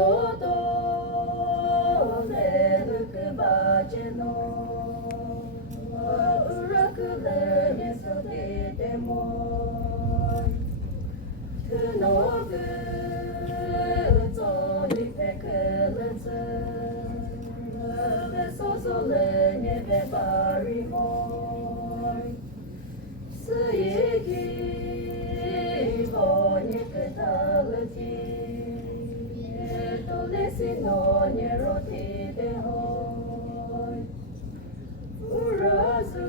yodo le lukbaje no urakule yesode demo tunogu zoli pekeleze besozole nebe bari moy suyigi vonye ketalati no neroti de hoy urazu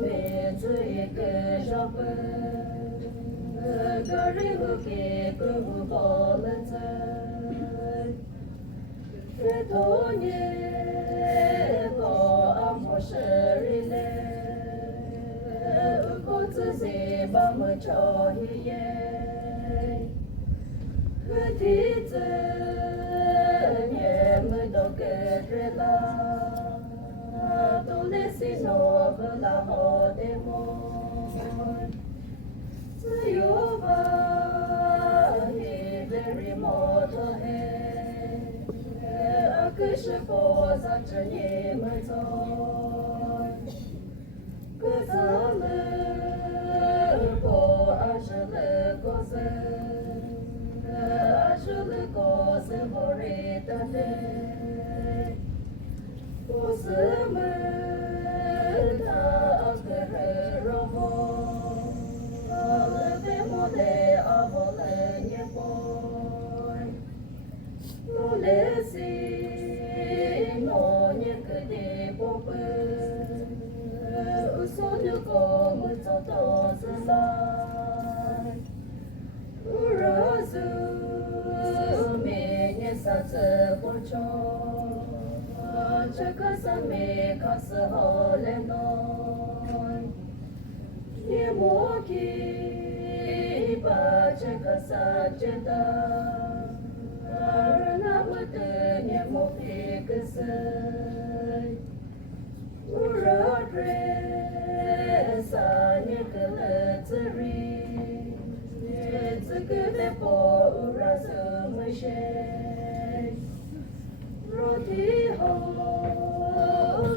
me tui ke jabe gari ke ku bolata fetonye ko amosherile ko tse ba mo chohiye Petite nieme dokerela Dolesi nove la hodemo Zayova hiveri moto he Akishe poza chanyeme toy Kutale po ajele koze Ajule cose morita de Coseme da aguerrero Levemo de avolenye boy Lulesi no nyeke de bobe Usonyo como todos lai Urazu minye satse pocho Chaka sami kase hole noy Yemoki ba chaka sajeda Arana mute yemoki kase Uradre sa nyekele tsari Zikide po urazu mwishe Roti ho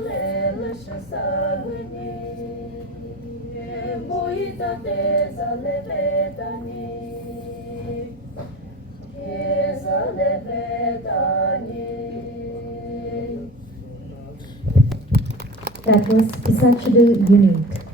lele shasaguni Moita teza levetani Keza levetani That was Isachidu Unit.